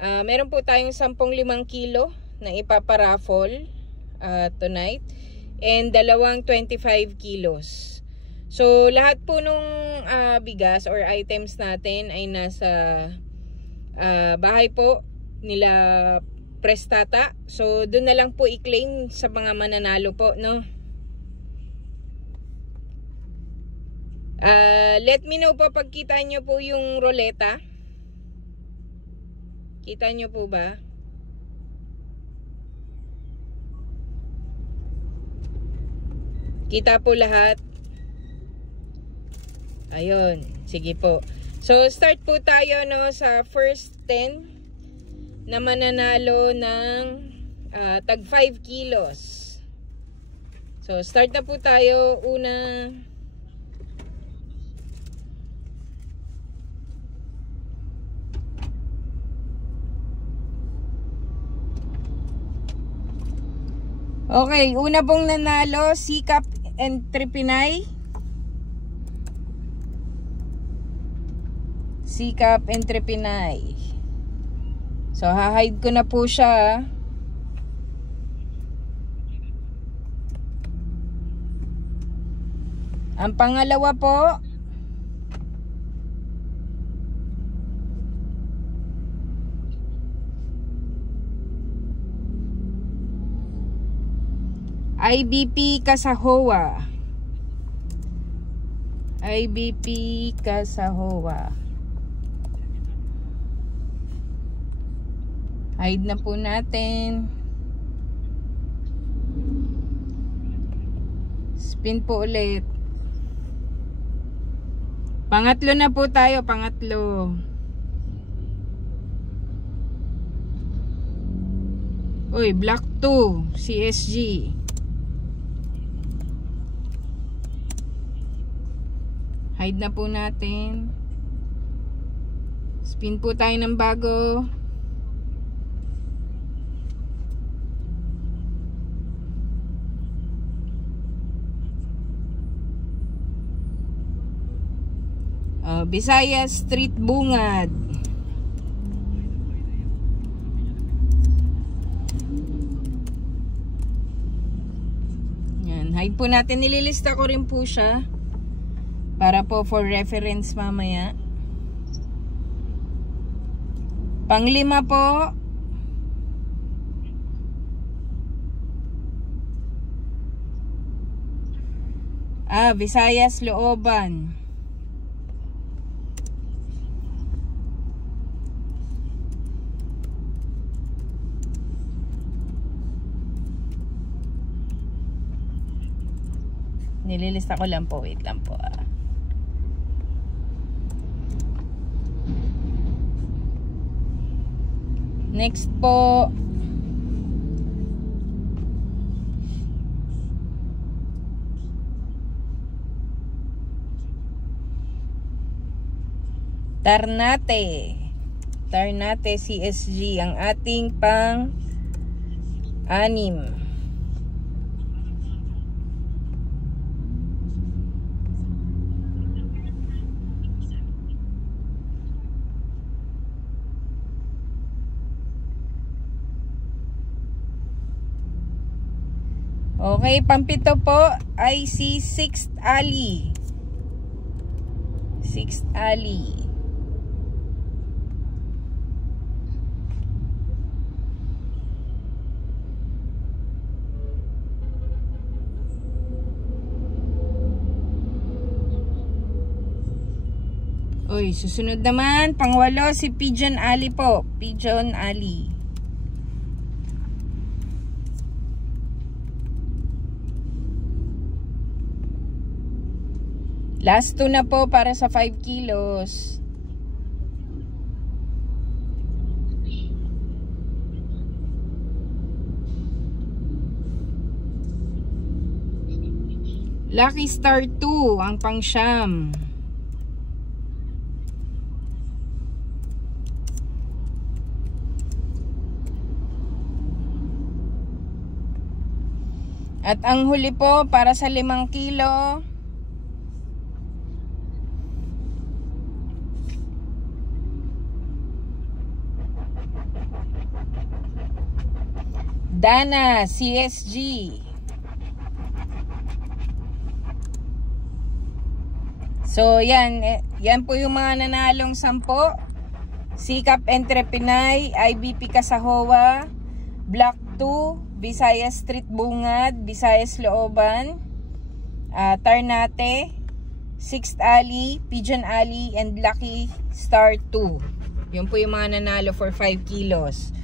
Meron po tayong 10 kilo na ipaparaffle tonight. And dalawang 25 kilos. So, lahat po nung bigas or items natin ay nasa bahay po nila Prestata. So, doon na lang po i-claim sa mga mananalo po, no? Let me know po pag kita nyo po yung roleta. Kita nyo po ba? Kita po lahat. Ayun, sige po. So start po tayo no sa first 10 na mananalo ng tag 5 kilos. So start na po tayo. Una, okay, una pong nanalo, Sikap Entrepinay. Sikap Entrepinay. So, hahide ko na po siya. Ang pangalawa po, IBP Kasahowa. IBP Kasahowa. Hide na po natin. Spin po ulit. Pangatlo na po tayo, pangatlo. Uy, Black 2, CSG. Hide na po natin. Spin po tayo ng bago. Visayas Street Bungad. Yan, hide po natin. Nililista ko rin po siya para po for reference mamaya. Panglima po, Visayas Looban. Nililista ko lang po. Wait lang po. Next po, Ternate. Ternate CSG ang ating pang 6. Okay, pampito po ay si 6th Alley. 6th Alley. Uy, susunod naman, pangwalo si Pigeon Alley po. Pigeon Alley. Last 2 na po para sa 5 kilos. Lucky Star 2 ang pang-siyam. At ang huli po para sa 5 kilo. Dana CSG. So yan po yung mga nanalong 10. Sikap Entrepinay, IBP Kasahowa, Block 2, Visayas Street Bungad, Visayas Looban, Tarnate, 6th Alley, Pigeon Alley, and Lucky Star 2. Yun po yung mga nanalo for 5 kilos.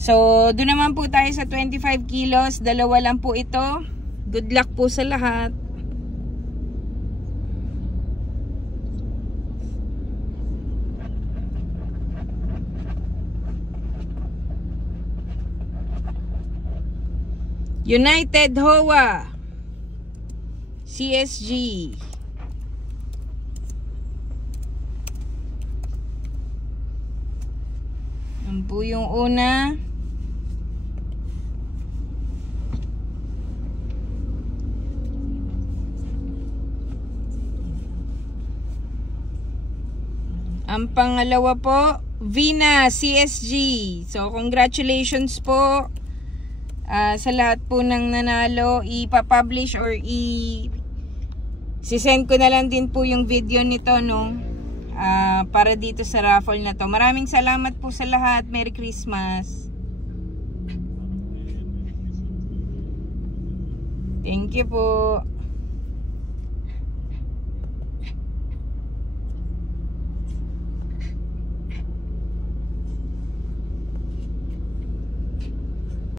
So, doon naman po tayo sa 25 kilos. Dalawa lang po ito. Good luck po sa lahat. United Hoa CSG. Yan po yung una. Ang pangalawa po, Vina CSG. So congratulations po sa lahat po ng nanalo. Ipa-publish or sisend ko na lang din po yung video nito para dito sa raffle na to. Maraming salamat po sa lahat. Merry Christmas. Thank you po.